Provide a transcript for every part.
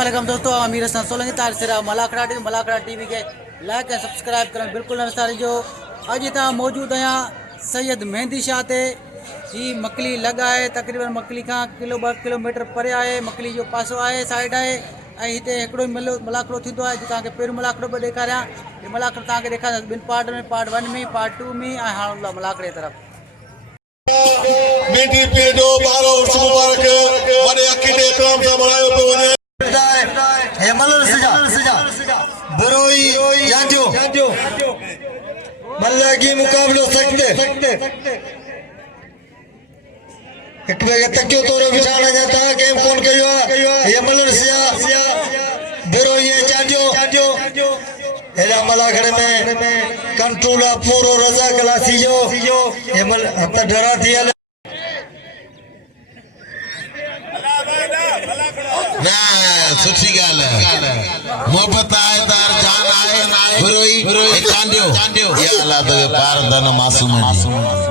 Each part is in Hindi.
अस्सलाम दोस्तों, अमीर हसन सोलंकी तार सिरा मलाकड़ा टीवी के लाइक एंड सब्सक्राइब करें बिल्कुल न विसारे जो। अज इतना मौजूद आया सैयद मेहंदी शाह ते। ही मकली लगा है तकरीबन मकली का किलो 2 किलोमीटर परे है। मकली जो पासो है साइड है हिते एकड़ो मलाकड़ो थींदो है। तव्हांखे पहिरियों मलाकड़ो पे ॾेखारियां। ये मलाकड़ो तव्हांखे ॾेखारियां ॿिनि पार्ट में, पार्ट 1 में, पार्ट 2 में। हाणे मलाकड़े तरफ़ मेंढी पेडो 12 वर्ष मुबारक वडे अकीदे इकराम सां मल्हायो पियो वञे। हेमल सजा बरोई यांजो मल्ला की मुकाबलो सकते एक बेगे तकियो तोरो बिछाना जाता गेम कौन कयो हेमल सजा बरोई यांजो हेला मलाखड़े में कंट्रोल पूरो रजा क्लासी जो हेमल हत डरा थी ना सुठी गाल है मोहब्बत आए तार जान आए बरोई चांडियो या अल्लाह तो पार दन मासूम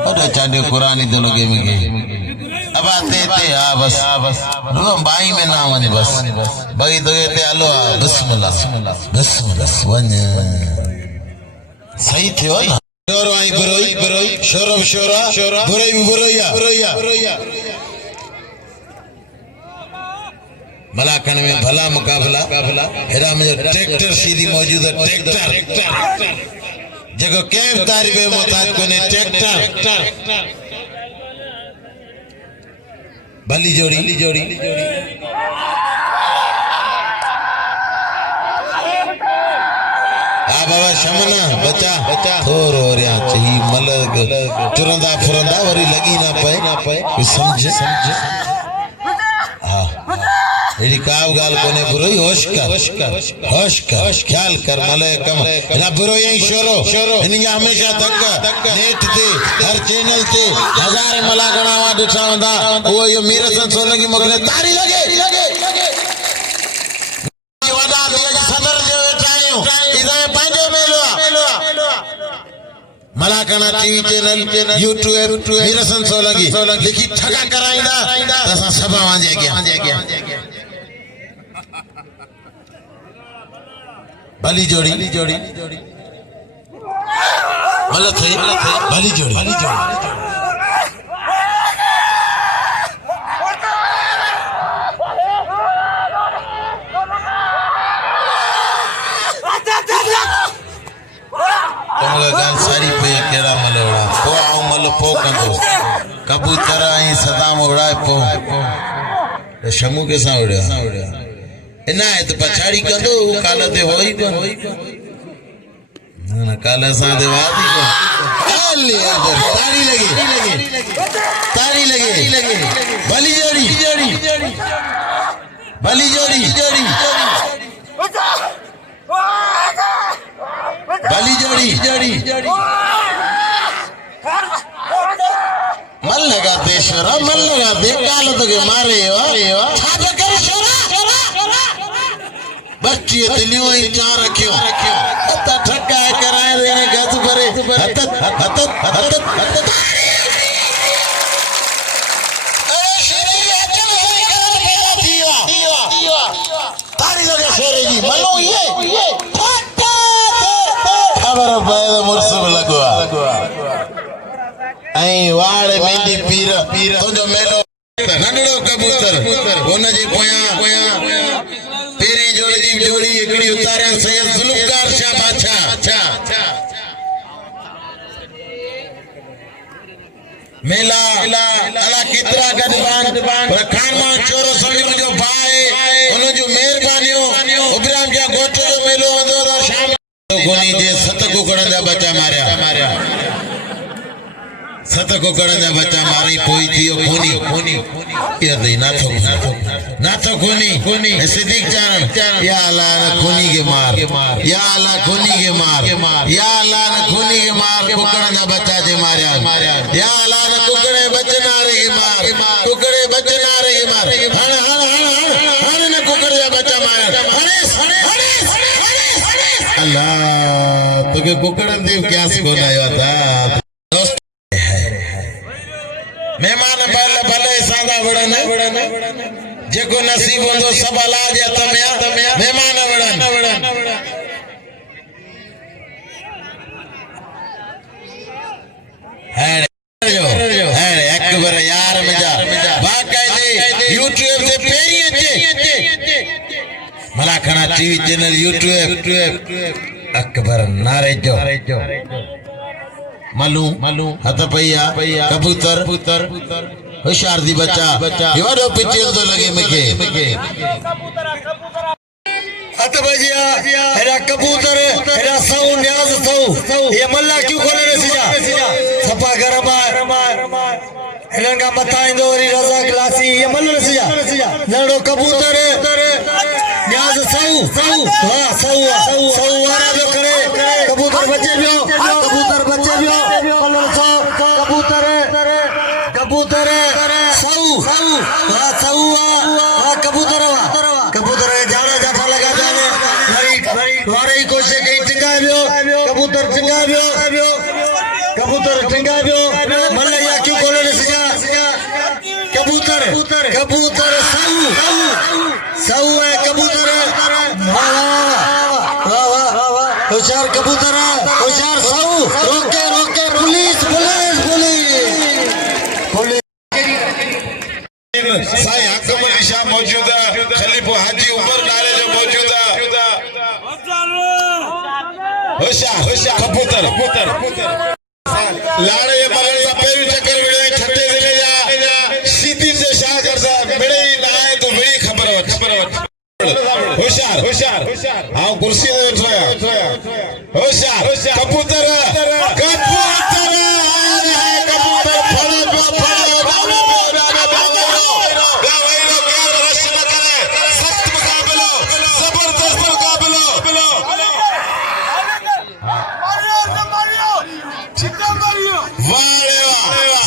ओडे चांडियो कुरानी तो लगे मुके अब आते आ बस रो बाई में ना वने बस बाई तो ते हलो बिस्मिल्लाह वन सही थियो ना शोर आई बरोई शोरा बरोइया मलाकन में भला मुकाबला हेरा मुझे ट्रैक्टर सीधी मौजूद है। ट्रैक्टर जगह कैब तारीफ मोहताज कोने ट्रैक्टर भली जोड़ी आ बाबा शमना बचा थोरो रिया चही मलक चुरंदा फुरंदा वरी लगी ना पे समझ एडी काव गाल कोने बुरोई होश कर ख्याल कर मले कम ना बुरोई शोरो इनया हमेशा तक नेट ते हर चैनल ते हजार मलागणावा दिठा वंदा वो यो मीरसन सोलंकी मोकले तारी लगे वदा सदर जो वेठायो इदे पांजो मेलो मलाकना टीवी चैनल यूट्यूब मीरसन सोलंकी लिखी ठगा कराइंदा तसा सभा वांजे गया भली जोड़ी गलत है भली जोड़ी गाल सारी पे केड़ा मलोड़ा पो आऊं मल पो कंदो कबूतर आई सदाम उड़ाए पो शमू के सा उड़या ना है तो पछाड़ी कंदो काला ते होई ना काला सा दे वादी को अल्ले तारी लगे भली जोड़ी मन लगा दे शोरा काला तो के मारे वाह छाप कर शोरा बच्ची दिलियों ही चार रखियो अता ठक्का कराए देने गज भरे हत तारी लगे शेरे जी मलो ये खबर पैदा मुर्सम लगवा आई वाड़े मेंदी पीर तो जो मेलो नंडड़ो कबूतर ओन जे पोया तेरी जोड़ी एकड़ी उतारे सैयद जुल्फकार शाह बादशाह मेला अला कितरा गदबान खान मा चोरो सभी मुझो भाई उन जो मेहरबानियो इब्राहिम जा गोठो जो मेलो वंदो तो शाम गोनी जे 7 कुकड़न जा बच्चा मारिया 7 कुकड़न जा बच्चा मारी पोई थियो खूनी ये दे ना तो खूनी सिद्दीक चारण या अल्लाह ने खूनी के मार या अल्लाह खूनी के मार कुकड़न जा बच्चा जे मारिया या अल्लाह ने कुकड़े बचनारे के मार हण ने कुकड़ जा बच्चा मारिया अल्लाह तो के कुकड़न देव क्या से कोन आयो था मेहमान भले सादा बड़न जेको नसीब होंदो सब अल्लाह जे हथ में आ मेहमान वड़न है अकबर यार मजा बाकायदे यूट्यूब ते पेरी अचे मलाखना टीवी चैनल यूट्यूब अकबर नारे जो मलू हथ पईया कबूतर होशियार दी बच्चा ये वडो पिचल तो लगे मके हथ बजिया हेरा कबूतर हेरा सौ न्याज सौ ये मल्ला क्यों कोने रे सिजा सपा गरमा हेरन का मथा इंदो वरी रजा क्लासी ये मल्ला रे सिजा नड़ो कबूतर न्याज सौ वाह सौ वारा जो करे कबूतर बचे बियो मल्ला सौ कबूतर सौ वाह सौ वाह कबूतर जाना जाठा लगा वारे ही कोशिश कई टिंगा बियो कबूतर टिंगा बियो मल्ला क्यों कोने रे सिजा कबूतर सौ है कबूतर वाह होशियार कबूतर होशियार सौ रोके पुलिस साईं हकम अली शाह मौजूद है खलीफो हाजी उमर नाले जो मौजूद है होशियार कबूतर लाड़े ये मलन सा पेरू चक्कर मिले छठे दिले जा सीधी से शाह करसा मिले ही ना आए तो बड़ी खबर वठ होशियार हां कुर्सी पे बैठा होशियार कबूतर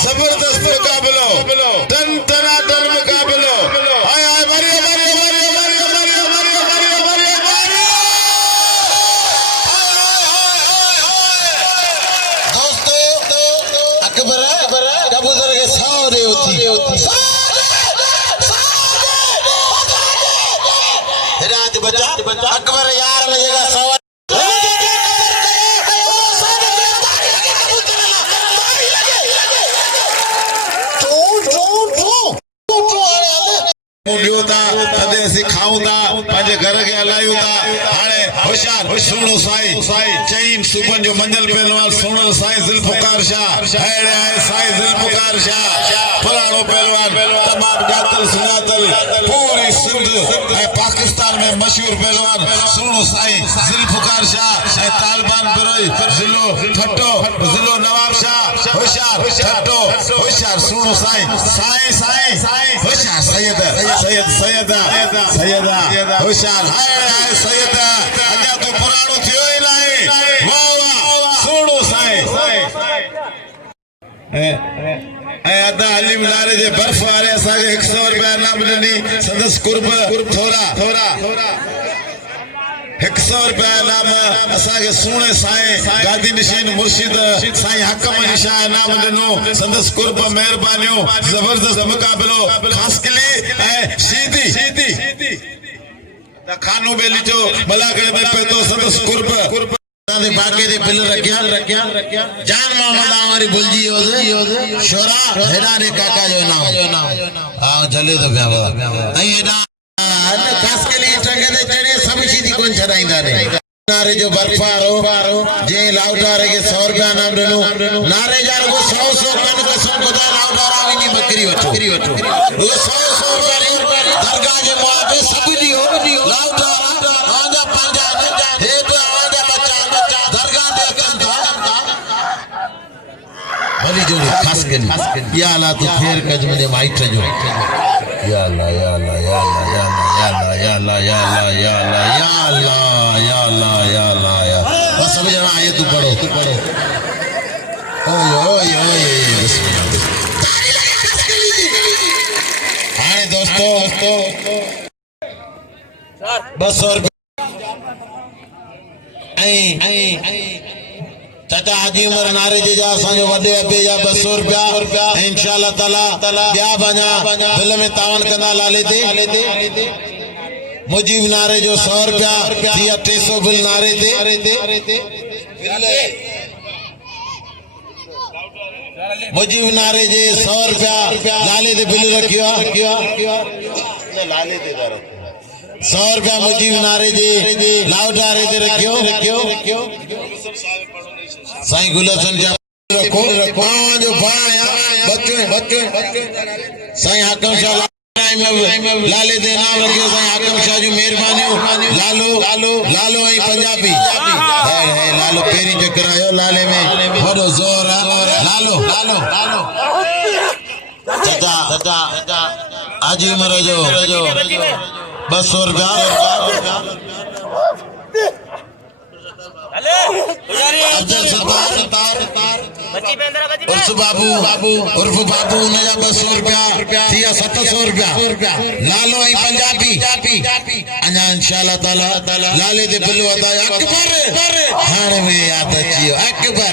जबरदस्त मुकाबलो टन मुकाबलो हाय दोस्तों अकबर कबूतर के 100 दे होती रात बचा अकबर यार लगेगा 100 घर के हलायूं हाणे होशियार सुनो साईं चईन सूबन जो मंजल पहलवान सुनो साईं जुल्फकार शाह हेड़े आए साईं जुल्फकार शाह फलाणो पहलवान तमाम जातल सुनातल पूरी सिंध पाकिस्तान में मशहूर पहलवान सुनो साईं जुल्फकार शाह तालिबान बिरोई जिलो ठट्टो जिलो नवाब शाह होशियार ठट्टो होशियार सुनो साईं होशियार सैयदा होशियार हाय सैयदा अजा तो पुराणो थियो ही नहीं वाह सुनो साईं अदा अली मिनारे जे बर्फ वाले असा 100 रुपया ना मिलनी सदस कुर्ब थोड़ा 100 रुपया नाम असा के सुने साईं गादी नशीन मुर्शिद साईं हकम अली शाह नाम दिनो सदस कुर्ब मेहरबानियों जबरदस्त मुकाबलो खास के लिए सीधी खानू बेली जो मलागढ़ में पैदो सदस कुर्ब दे बाके दे बिल रखया जान मोहम्मद हमारी बुलजी होदे शोरा हेडा रे काका जो नाम हां चले तो ब्याह आई हेडा खास के लिए टंगे दे चढ़े सब सीधी कोन छराइंदा ने नारे जो बर्फारो जे लाउटारे के 100 रुपया नाम देनो नारे जार को 100 कन कसम खुदा लाउटारा भी नहीं बकरी वठो वो 100 रुपया दरगाह जे मुआबे सब दियो लाउटारा आजा पंजा हेड आजा बच्चा दरगाह दे अकन भली जोड़ी खास के या अल्लाह तो फेर कज मुझे माइट जो या अल्लाह या अल्लाह या अल्लाह या अल्लाह या अल्लाह या अल्लाह या अल्लाह या अल्लाह या अल्लाह या अल्लाह या अल्लाह बस सब जना आए तू पढ़ो ओए बिस्मिल्लाह हाय दोस्तों बस और चाचा हाजी उमर नारे जे जा असांजो वॾे अबे जा 200 रुपया इंशाअल्लाह ताला ॿिया वञा दिल में तावन कंदा लाले ते मुजीब नारे जो 100 रुपया थिया 300 बिल नारे ते मुजीब नारे जे 100 रुपया लाले ते बिल रखियो लाले ते 100 रुपया मुजीब नारे जे लाउडारे ते रखियो साईं गुलशन जा रखो जो भाया बच्चों साईं हाकम शाह लाले दे नाम रखियो साईं हाकम शाह जो मेहरबानियों लालो ऐं पंजाबी है लालो पेरी चक्कर आयो लाले में वडो जोर लालो चाचा हाजी उमर जो 200 रुपया अफजल सत्तार उर्फ बाबू उनजा 200 रुपया थिया 700 रुपया लालो ऐं पंजाबी अञा इंशाअल्लाह ताला लाले दे बिल वधायो अकबर हाणे में याद अचियो अकबर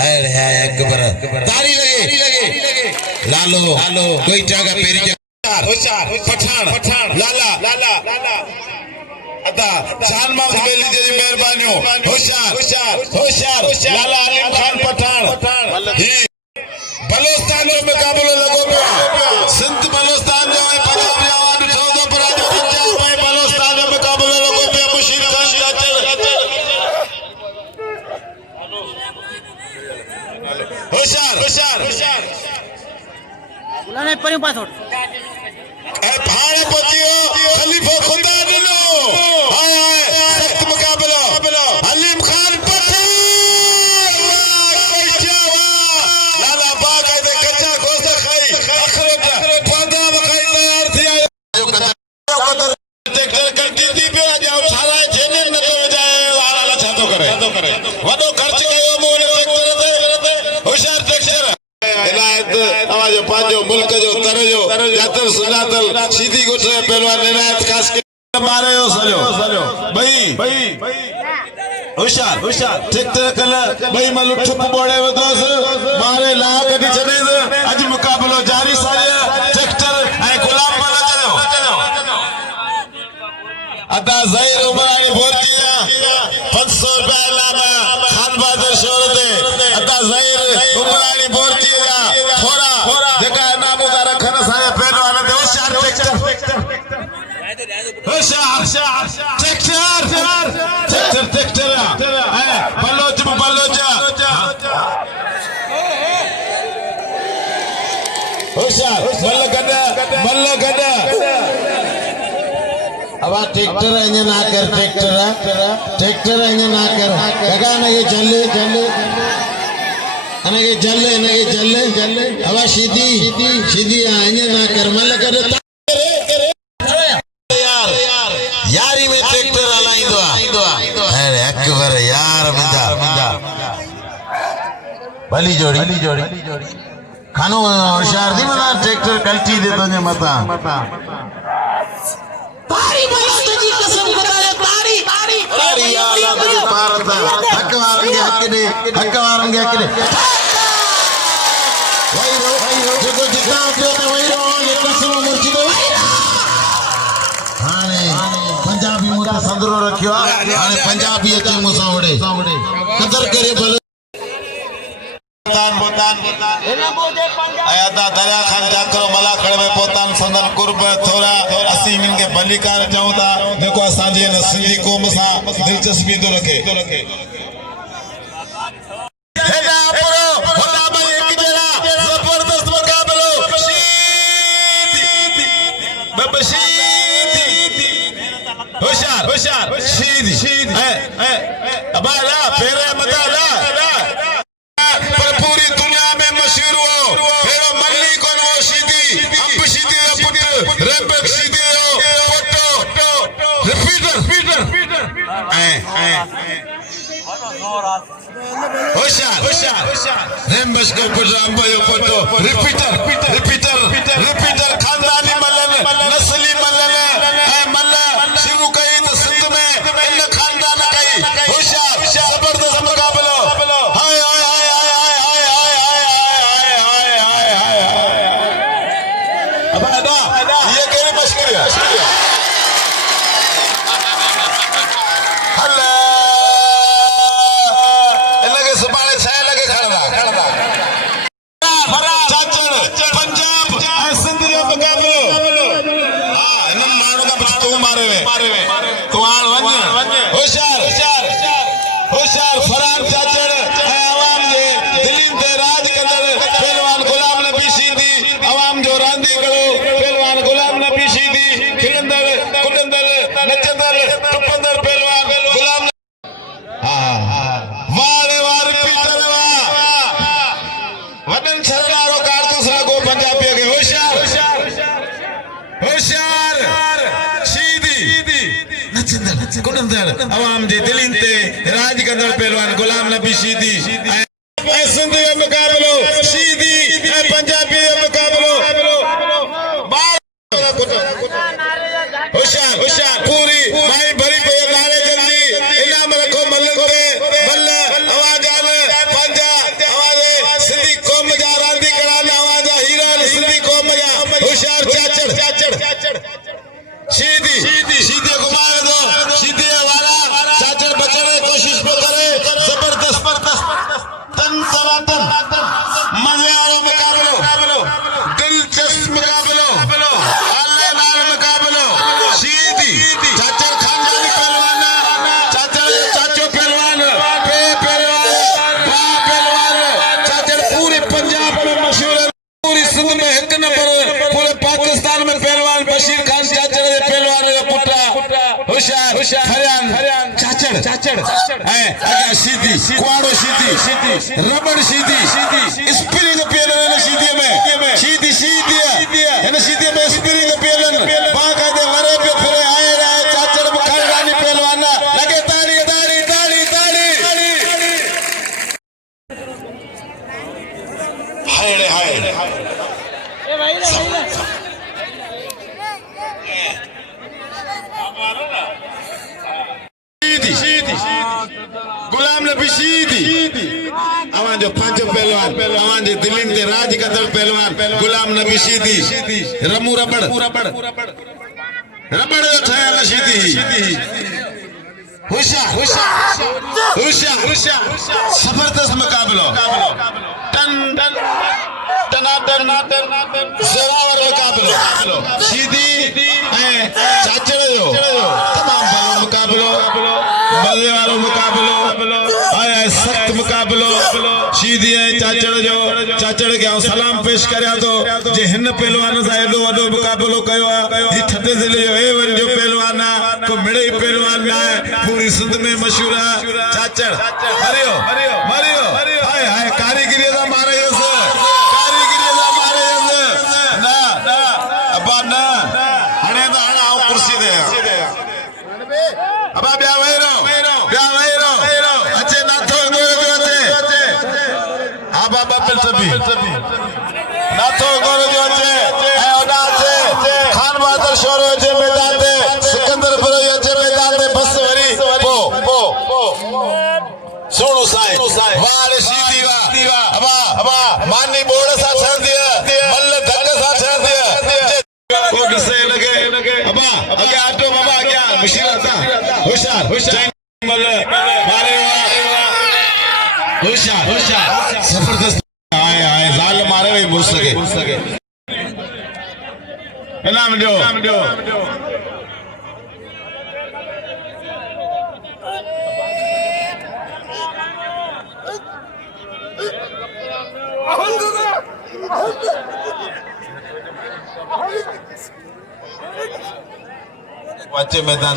हाय अकबर तारी लगे लालो कोई टागा पेरी पठान लाला अदा सलमान बेली जी मेहरबानियों होशियार लाला अलीम खान पठान बलोस्तान में मुकाबलो लगो पिया सिंध बलोस्तान जो है पंजाबी आवाज चौदह पर पंजाब में बलोस्तान में मुकाबलो लगो पिया मुशीर खान होशियार बुलाने पर पास छोड़ भाड़ पहुंचियो खलीफा खुदा दिनो हाय सख्त मुकाबला हलीम खान पठान लाला बाग है कच्चा गोश्त खाई अखरोट पौधा मखाई तैयार थी आयो ट्रैक्टर कंटी थी पे जाओ छाला जेने न तो जाए वाला छातो करे वडो खर्च कयो मोने ट्रैक्टर ते होशियार ट्रैक्टर इलायत आवाज पांचो मुल्क जो तरजो जातर सुनातल सीधी गोठे पहलवान इलायत खास के मारे हो सलो भाई होशियार ट्रैक्टर कल भाई मलु ठुक बोड़े वदोस मारे ला कदी चने अज मुकाबलो जारी सारे ट्रैक्टर ए गुलाम वाला चलो अदा ज़हीर उमरानी बोरजिया 500 रुपया इनाम खान बहादुर शोहरते अदा ज़हीर उमरानी बोरजिया थोड़ा जगह इनाम का रखन सारे पहलवान दे होशियार ट्रैक्टर ट्रैक्टर बलोच होशियार बल्ल गड अब ट्रैक्टर इंजन ना कर ट्रैक्टर इंजन ना कर जगह ना ये चले अब सीधी इंजन ना कर मल्ल गड यारी में ट्रैक्टर हलाइंदो अरे अकबर यार मुंजा भली जोड़ी खानो होशियार दी मना ट्रैक्टर कल्टी दे तो ने मता तारी बोलो तुझी कसम खुदा ने तारी या अल्लाह तुझे पारता हक वारन के हक दे वही रो जो जितना तो वही रो ये कसम मुर्ची दो हाने पंजाबी मुदा संदरो रखियो हाने पंजाबी अचे मुसावड़े कदर करे भले पोतान आयाता दरिया खान जाकर मलाखड़ में पोतान संदन कुर्ब थोड़ा असी मिन के बलिकार चाहता देखो असांजे न सिंधी कौम सा दिलचस्पी तो रखे हेडा पुरो होला भाई एक जरा जबरदस्त मुकाबलो होशियार सीधी अबाला फेरे मदाला पर पूरी दुनिया में मशहूर हो फेरो मल्ली को नो सीधी अंब सीधी पुत्र रेबक सीधी हो फोटो रिपीटर होशियार रेबक को पुत्र अंब यो फोटो रिपीटर खानदानी मल्लन नस्ली मल्लन मल्ला शुरू कई तो सिंध में इन खानदान कई होशियार जबरदस्त मुकाबलो कुटंदड़ अवाम जे दिलिन ते राज कंदड़ पहलवान गुलाम नबी शीदी ऐं सिंधी जो मुकाबलो शीदी ऐं पंजाबी जो मुकाबलो होशियार होशियार पूरी माई भरी पे नारे जल्दी इनाम रखो मल्ल ते मल्ल आवाज आल पंजा आवाज सिंधी कौम जा रांदी कराना आवाज हीरा सिंधी कौम जा होशियार चाचड़ शीदी शीदी घुमाए दो शीदी वाला चाचड़ बचाने की कोशिश पे करे जबरदस्त तन तवातन मजे वाला मुकाबलो दिलचस्प मुकाबलो अल्लाह मुकाबलो शीदी चाचड़ खानदानी पहलवान चाचो पहलवान पे पहलवान बा पहलवान चाचड़ पूरे पंजाब में मशहूर है पूरी सिंध में एक नंबर पूरे पाकिस्तान में पहलवान बशीर खान चाचड़ दे पहलवान का पुत्रा होशियार हरियाण चाचड़ अगे शीदी कुआड़ो शीदी रबड़ शीदी स्प्रिंग पहलवान शीदी में शीदी में स्प्रिंग पहलवान बाकायदे वरे पे फिरे आए चाचड़ खानदानी पहलवान लगे ताड़ी हाय गुलाम नबी शीदी अवां जो पंज पहलवान अवां जे दिलिन ते राज कंदड़ पहलवान गुलाम नबी शीदी रमू रबड़ जो ठहियल शीदी होशियार जबरदस्त मुकाबलो टनाटन ज़ोरावर मुकाबलो शीदी ऐं चाचड़ जो तमाम भलो मुकाबलो मज़े वालो मुकाबलो ऐं सख्त मुकाबलो शीदी ऐं चाचड़ के सलाम पेश करिया तो जे हिन पहलवान सां एॾो वॾो मुकाबलो कयो आहे ही ठटे ज़िले जो A1 जो पहलवान आहे को मिड़ई पहलवान आहे पूरी सिंध में मशहूर आहे चाचड़ मरियो हाय कारीगिरी दा मारे कुर्सी दे अब ब्या वहीरो अच्छे ना तो गोरे जो अच्छे हां बाबा पिलसबी ना तो गोरे जो अच्छे है ओडा अच्छे खान बहादुर शोरो जे मैदान दे सिकंदर बरोई अच्छे मैदान दे बस वरी पो सुनो साईं वाले शीदी वा अबा मानी बोड़ सा छड़ दिया मल्ल धक सा छड़ दिया वो किसे लगे अबा आगे आटो बाबा आगे मुशीरा था होशियार मल्ल मारे होशियार जबरदस्त आए जाल मारे वे मुड़ सके इनाम दो अच्छे मैदान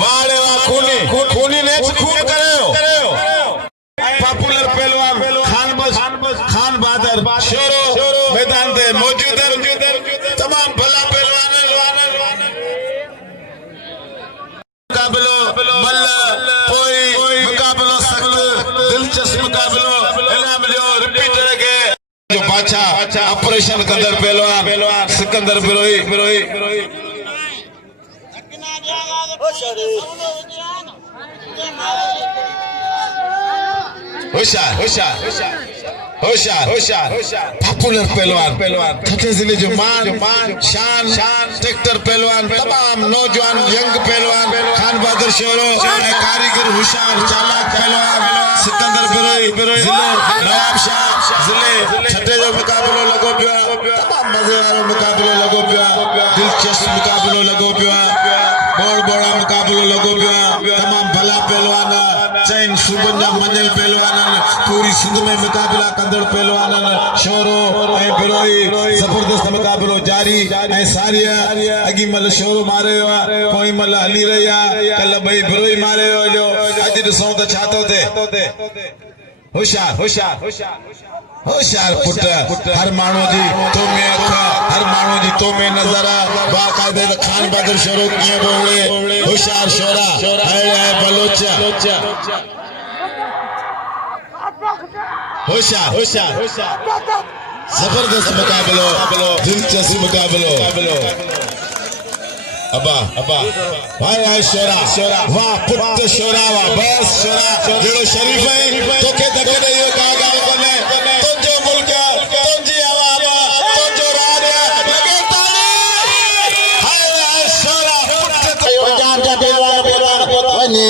वाले खूनी ने खून करे पॉपुलर पहलवान खान बहादुर शोरो मैदान दे मौजूद तमाम भला पहलवान मुकाबलो मल्ल कोई मुकाबलो सख्त दिलचस्प मुकाबलो इनाम जो रिपीटर के जो बादशाह ऑपरेशन कंदड़ पहलवान सिकंदर बिरोई होशियार पॉपुलर पहलवान ठठे जिले जो मान शान ट्रैक्टर पहलवान तमाम नौजवान यंग पहलवान खान बहादुर शोरो कारीगर होशियार चालाक पहलवान सिकंदर बिरोई जिले नवाब शाह जिले ठठे जो मुकाबलो लगो पियो तमाम मजे वालो मुकाबलो लगो पियो दिलचस्प मुकाबलो लगो पियो बोड़ा मुकाबलो लगो पियो तमाम भला पहलवान चैन सूबन जा मंजल पहलवान पूरी सिंध में मुकाबला कंदड़ पहलवान शोरो ऐं बिरोई जबरदस्त मुकाबलो जारी ऐं सारिया अगी मल शोरो मारे कोई मल हली रही आहे कल भई बिरोई मारे जो अज ॾिसूं त छा थो थिए होशियार होशियार पुट हर माण्हू जी तो में अख हर माण्हू जी तो में नज़र बाक़ायदे खान बहादुर शुरू कीअं बि उहे होशियार शोरा है बलोच होशियार जबरदस्त मुकाबलो दिलचस्प मुकाबलो अबा वाह शोरा वाह पुट शोरा वाह बस शोरा जेड़ो शरीफ है तोखे धके ॾेई गाँव गाँव कने तुंहिंजो मुल्क तुंहिंजी आवाम तुंहिंजो राज लगे ताली हाय शोरा पुट पंजाब जा पहलवान वने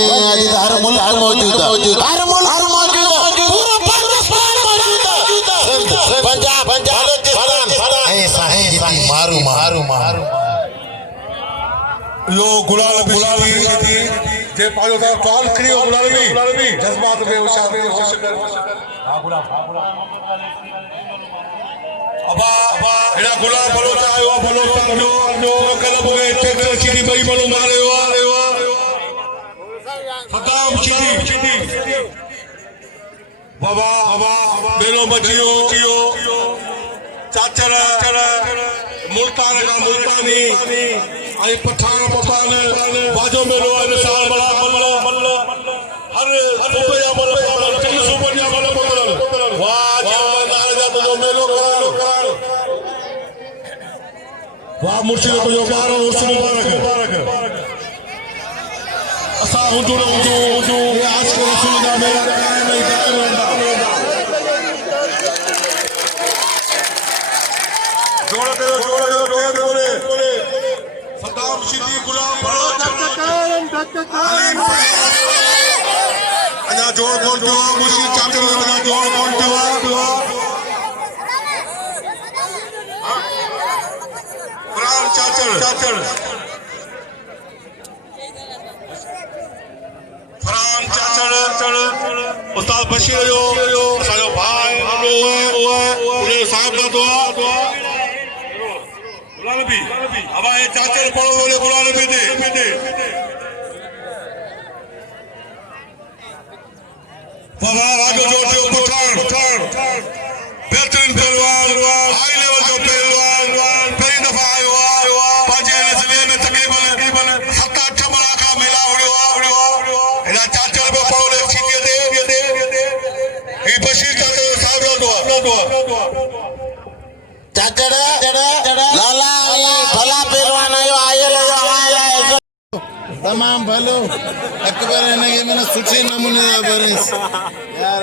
हर मुल्क मौजूद हर मौजूद पूरा पाकिस्तान मौजूद पंजाब बलोचिस्तान ऐसा है जिती मारू यो गुलाल भी जे पायो था काल करियो गुलाल भी जज्बात में होशियार हां गुलाल अबा एड़ा गुलाल बलोच आयो जो क्लब में ट्रैक्टर चीनी बई बलो मारियो सदाम चीनी बाबा बेलो बचियो चाचर मुल्तान का मुल्तानी आई पठान बाजो मेलो साल बड़ा मल्ल हर सूबे जा मल्ल चंद सूबन जा मल्ल वाह जवान जा तो मेलो करार वाह मुर्शिद को जो बारो उर्स मुबारक असा हुजूर ये आज के रसूल दा मेला कायम नहीं दायर वेंदा जोड़ बोले सदाम सिद्दीक गुलाम बलोच अजा जोड़ बोल दो मुर्शिद चाचर अजा जोड़ बोल दो फरहान चाचर उस्ताद बशीर जो असांजो भाई उहे साहब का दुआ गुलाल भी अब ये चाचर पढ़ो बोले गुलाल भी दे बाबा आगे जोड़ते हो पठान बेहतरीन पहलवान हाई लेवल जो पहलवान पहली दफा आयो पांचे जिले में तकरीबन 7-8 मराका मिला उड़ियो एना चाचर पे पढ़ो चीनी दे ये बशीर चाचर साहब का दुआ चाचर लाला भला पहलवान आयल तमाम भलो अकबर ने मैंने सुठे नमूने यार